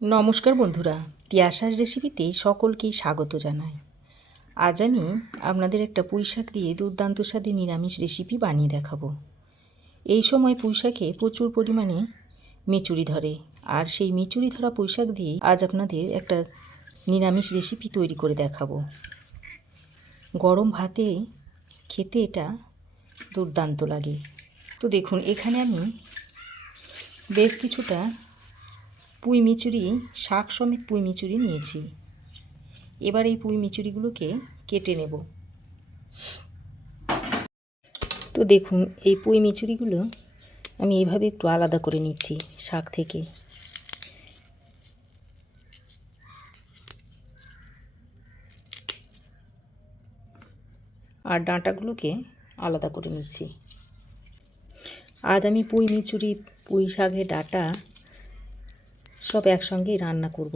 নমস্কার বন্ধুরা, তিয়াশাস রেসিপিতে সকলকেই স্বাগত জানাই। আজ আমি আপনাদের একটা পুঁই শাক দিয়ে দুর্দান্ত স্বাদে নিরামিষ রেসিপি বানিয়ে দেখাবো। এই সময় পুঁই শাকে প্রচুর পরিমাণে মেচুরি ধরে, আর সেই মেচুরি ধরা পুঁই শাক দিয়েই আজ আপনাদের একটা নিরামিষ রেসিপি তৈরি করে দেখাবো। গরম ভাতে খেতে এটা দুর্দান্ত লাগে। তো দেখুন, এখানে আমি বেশ কিছুটা পুঁই মিচুরি শাক সমেত পুঁই মিচুরি নিয়েছি। এবার এই পুঁই মিচুরিগুলোকে কেটে নেব। তো দেখুন, এই পুঁই মিচুরিগুলো আমি এভাবে একটু আলাদা করে নিচ্ছি শাক থেকে। আর ডাঁটাগুলোকে আলাদা করে নিচ্ছি। আজ আমি পুঁই মিচুরি পুঁই শাকের ডাঁটা সব একসঙ্গেই রান্না করব।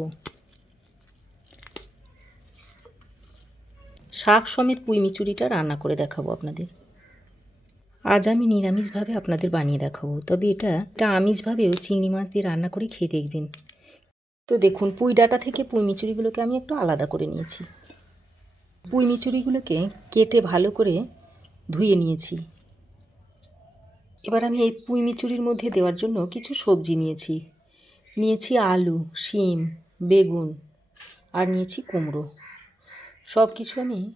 শাক সমেত পুঁই মিচুরিটা রান্না করে দেখাবো আপনাদের। আজ আমি নিরামিষভাবে আপনাদের বানিয়ে দেখাবো, তবে এটা এটা আমিষভাবেও চিংড়ি মাছ দিয়ে রান্না করে খেয়ে দেখবেন। তো দেখুন, পুঁই ডাটা থেকে পুঁই মিচুরিগুলোকে আমি একটু আলাদা করে নিয়েছি। পুঁই মিচুরিগুলোকে কেটে ভালো করে ধুয়ে নিয়েছি। এবার আমি এই পুঁই মিচুরির মধ্যে দেওয়ার জন্য কিছু সবজি নিয়েছি। নিয়েছি আলু, শিম, বেগুন আর নিয়েছি কুমড়ো। সব কিছু আমি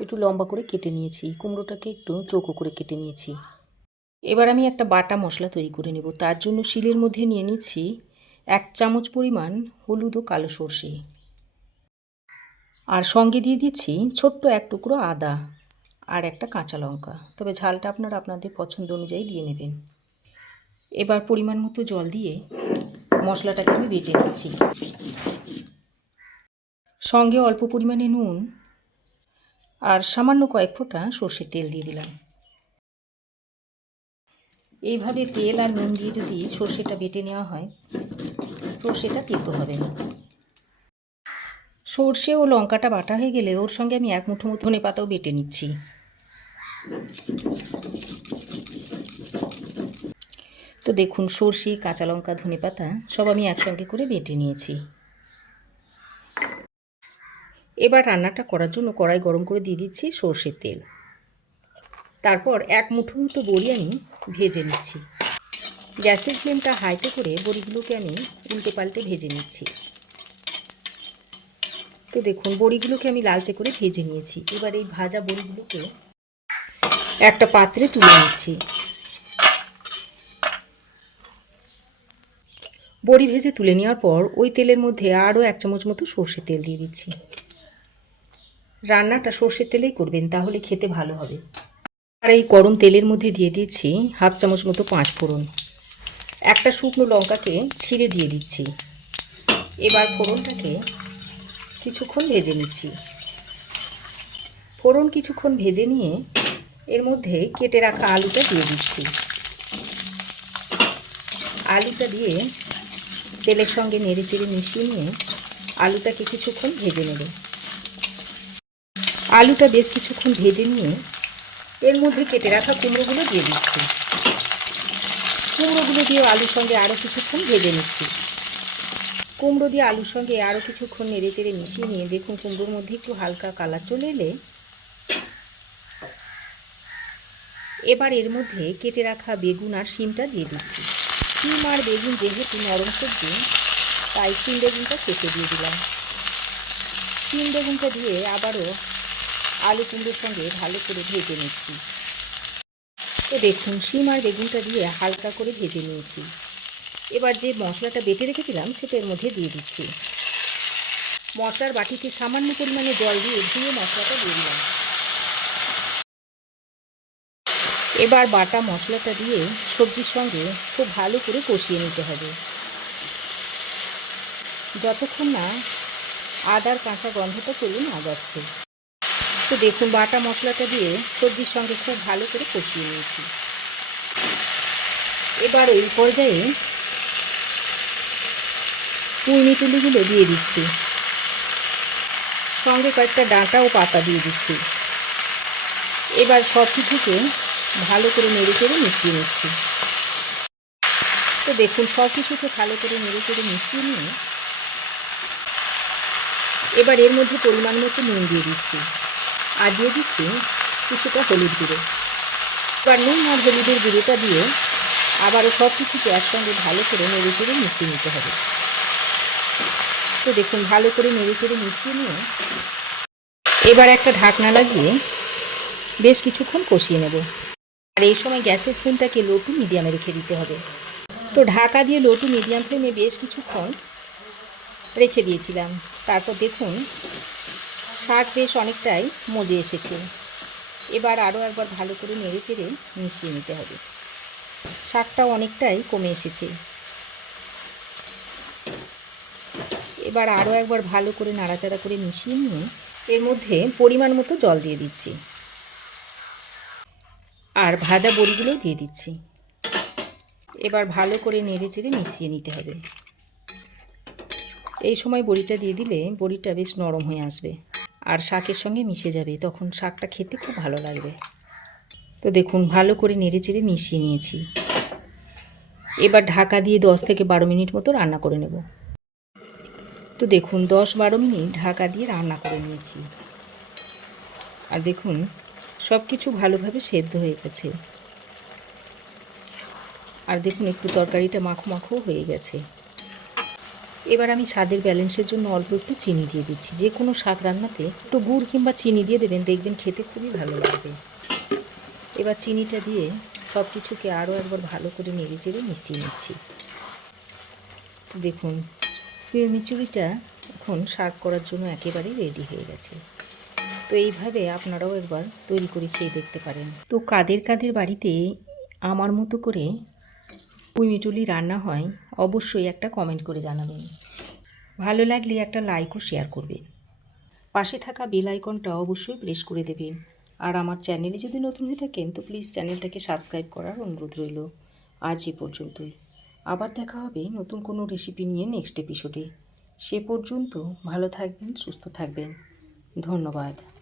একটু লম্বা করে কেটে নিয়েছি, কুমড়োটাকে একটু চৌকো করে কেটে নিয়েছি। এবার আমি একটা বাটা মশলা তৈরি করে নেব। তার জন্য শিলের মধ্যে নিয়ে নিচ্ছি এক চামচ পরিমাণ হলুদ ও কালো সর্ষে। আর সঙ্গে দিয়ে দিচ্ছি ছোট্ট এক টুকরো আদা আর একটা কাঁচা লঙ্কা। তবে ঝালটা আপনারা আপনাদের পছন্দ অনুযায়ী দিয়ে নেবেন। এবার পরিমাণ মতো জল দিয়ে মশলাটাকে আমি বেটে নিচ্ছি। সঙ্গে অল্প পরিমাণে নুন আর সামান্য কয়েক ফোঁটা সর্ষের তেল দিয়ে দিলাম। এইভাবে তেল আর নুন দিয়ে যদি সর্ষেটা বেটে নেওয়া হয়, সর্ষেটা তেতো হবে না। সর্ষে ও লঙ্কাটা বাটা হয়ে গেলে ওর সঙ্গে আমি এক মুঠো মতো ধনে পাতাও বেটে নিচ্ছি। তো দেখুন, সর্ষে, কাঁচা লঙ্কা, ধনে পাতা সব আমি একসঙ্গে করে বেটে নিয়েছি। এবার রান্নাটা করার জন্য কড়াই গরম করে দিয়ে দিচ্ছি সর্ষের তেল। তারপর এক মুঠো মতো বড়ি আমি ভেজে নিচ্ছি। গ্যাসের ফ্লেমটা হাইতে করে বড়িগুলোকে আমি উল্টে পাল্টে ভেজে নিচ্ছি। তো দেখুন, বড়িগুলোকে আমি লালচে করে ভেজে নিয়েছি। এবার এই ভাজা বড়িগুলোকে একটা পাত্রে তুলে নিচ্ছি। বড়ি ভেজে তুলে নেওয়ার পর ওই তেলের মধ্যে আরও এক চামচ মতো সর্ষের তেল দিয়ে দিচ্ছি। রান্নাটা সর্ষের তেলেই করবেন, তাহলে খেতে ভালো হবে। আর এই গরম তেলের মধ্যে দিয়ে দিচ্ছি হাফ চামচ মতো পাঁচ ফোড়ন। একটা শুকনো লঙ্কাকে ছিঁড়ে দিয়ে দিচ্ছি। এবার ফোড়নটাকে কিছুক্ষণ ভেজে নিচ্ছি। ফোড়ন কিছুক্ষণ ভেজে নিয়ে এর মধ্যে কেটে রাখা আলুটা দিয়ে দিচ্ছি। আলুটা দিয়ে তেলের সঙ্গে নেড়ে চেড়ে মিশিয়ে নিয়ে আলুটাকে কিছুক্ষণ ভেজে নেব। আলুটা বেশ কিছুক্ষণ ভেজে নিয়ে এর মধ্যে কেটে রাখা কুমড়োগুলো দিয়ে দিচ্ছি। কুমড়োগুলো দিয়ে আলুর সঙ্গে আরও কিছুক্ষণ ভেজে নিচ্ছি। কুমড়ো দিয়ে আলুর সঙ্গে আরও কিছুক্ষণ নেড়ে চেড়ে মিশিয়ে নিয়ে দেখুন কুমড়োর মধ্যে একটু হালকা কালার চলে এলে এবার এর মধ্যে কেটে রাখা বেগুন আর শিমটা দিয়ে দিচ্ছি। শিম আর বেগুন? যেহেতু নরম সবজি, তাই শিম বেগুনটা কেটে দিয়ে দিলাম। শিম বেগুনটা দিয়ে আবারও আলু কুমড়োর সঙ্গে ভালো করে ভেজে নিচ্ছি। তো দেখুন, শিম আর বেগুনটা দিয়ে হালকা করে ভেজে নিয়েছি। এবার যে মশলাটা বেটে রেখেছিলাম সেটা এর মধ্যে দিয়ে দিচ্ছি। মশলার বাটিতে সামান্য পরিমাণে জল দিয়ে ধুয়ে মশলাটা দিয়ে দিলাম। এবার বাটা মশলাটা দিয়ে সবজির সঙ্গে খুব ভালো করে কষিয়ে নিতে হবে। যতক্ষণ না আদার কাঁচা গন্ধটা চলে না যাচ্ছে। তো দেখুন, বাটা মশলাটা দিয়ে সবজির সঙ্গে খুব ভালো করে কষিয়ে নিয়েছি। এবার এই পর্যায়ে পুঁই তুলিগুলো দিয়ে দিচ্ছি। সঙ্গে কয়েকটা ডাঁটা ও পাতা দিয়ে দিচ্ছি। এবার সব কিছুকে ভালো করে নেড়ে চেড়ে মিশিয়ে নিচ্ছি। তো দেখুন, সব কিছুকে ভালো করে নেড়ে চেড়ে মিশিয়ে নিয়ে এবার এর মধ্যে পরিমাণ মতো নুন দিয়ে দিচ্ছি। আর দিয়ে দিচ্ছি কিছুটা হলুদ গুঁড়ো। এবার নুন আর হলুদের গুঁড়োটা দিয়ে আবারও সব কিছুকে একসঙ্গে ভালো করে নেড়ে চেড়ে মিশিয়ে নিতে হবে। তো দেখুন, ভালো করে নেড়ে চেড়ে মিশিয়ে নিয়ে এবার একটা ঢাকনা লাগিয়ে বেশ কিছুক্ষণ কষিয়ে নেব। আর এই সময় গ্যাসের ফ্লেমটাকে লো টু মিডিয়ামে রেখে দিতে হবে। তো ঢাকা দিয়ে লো টু মিডিয়াম ফ্লেমে বেশ কিছুক্ষণ রেখে দিয়েছিলাম। তারপর দেখুন, শাক বেশ অনেকটাই মজে এসেছে। এবার আরও একবার ভালো করে নেড়ে চেড়ে মিশিয়ে নিতে হবে। শাকটা অনেকটাই কমে এসেছে। এবার আরও একবার ভালো করে নাড়াচাড়া করে মিশিয়ে নিয়ে এর মধ্যে পরিমাণ মতো জল দিয়ে দিচ্ছি। আর ভাজা বড়িগুলো দিয়ে দিচ্ছি। এবার ভালো করে নেড়ে চেড়ে মিশিয়ে নিতে হবে। এই সময় বড়িটা দিয়ে দিলে বড়িটা বেশ নরম হয়ে আসবে আর শাকের সঙ্গে মিশে যাবে, তখন শাকটা খেতে খুব ভালো লাগবে। তো দেখুন, ভালো করে নেড়ে চেড়ে মিশিয়ে নিয়েছি। এবার ঢাকা দিয়ে দশ থেকে বারো মিনিট মতো রান্না করে নেব। তো দেখুন, দশ বারো মিনিট ঢাকা দিয়ে রান্না করে নিয়েছি। আর দেখুন সব কিছু ভালোভাবে সেদ্ধ হয়ে গেছে। আর দেখুন, একটু তরকারিটা মাখো মাখো হয়ে গেছে। এবার আমি স্বাদের ব্যালেন্সের জন্য অল্প একটু চিনি দিয়ে দিচ্ছি। যে কোনো শাক রান্নাতে একটু গুড় কিংবা চিনি দিয়ে দেবেন, দেখবেন খেতে খুবই ভালো লাগবে। এবার চিনিটা দিয়ে সব কিছুকে আরও একবার ভালো করে নেড়ে চেড়ে মিশিয়ে নিচ্ছি। দেখুন মিচুরিটা এখন সার্ভ করার জন্য একেবারেই রেডি হয়ে গেছে। তো এইভাবে আপনারাও একবার তৈরি করে খেয়ে দেখতে পারেন। তো কাদের কাদের বাড়িতে আমার মতো করে পুঁইমিটুলি রান্না হয়, অবশ্যই একটা কমেন্ট করে জানাবেন। ভালো লাগলে একটা লাইকও শেয়ার করবেন। পাশে থাকা বেল আইকনটা অবশ্যই প্রেস করে দেবেন। আর আমার চ্যানেলে যদি নতুন হয়ে থাকেন, তো প্লিজ চ্যানেলটাকে সাবস্ক্রাইব করার অনুরোধ রইল। আজ এ পর্যন্তই। আবার দেখা হবে নতুন কোনো রেসিপি নিয়ে নেক্সট এপিসোডে সে পর্যন্ত ভালো থাকবেন, সুস্থ থাকবেন। ধন্যবাদ।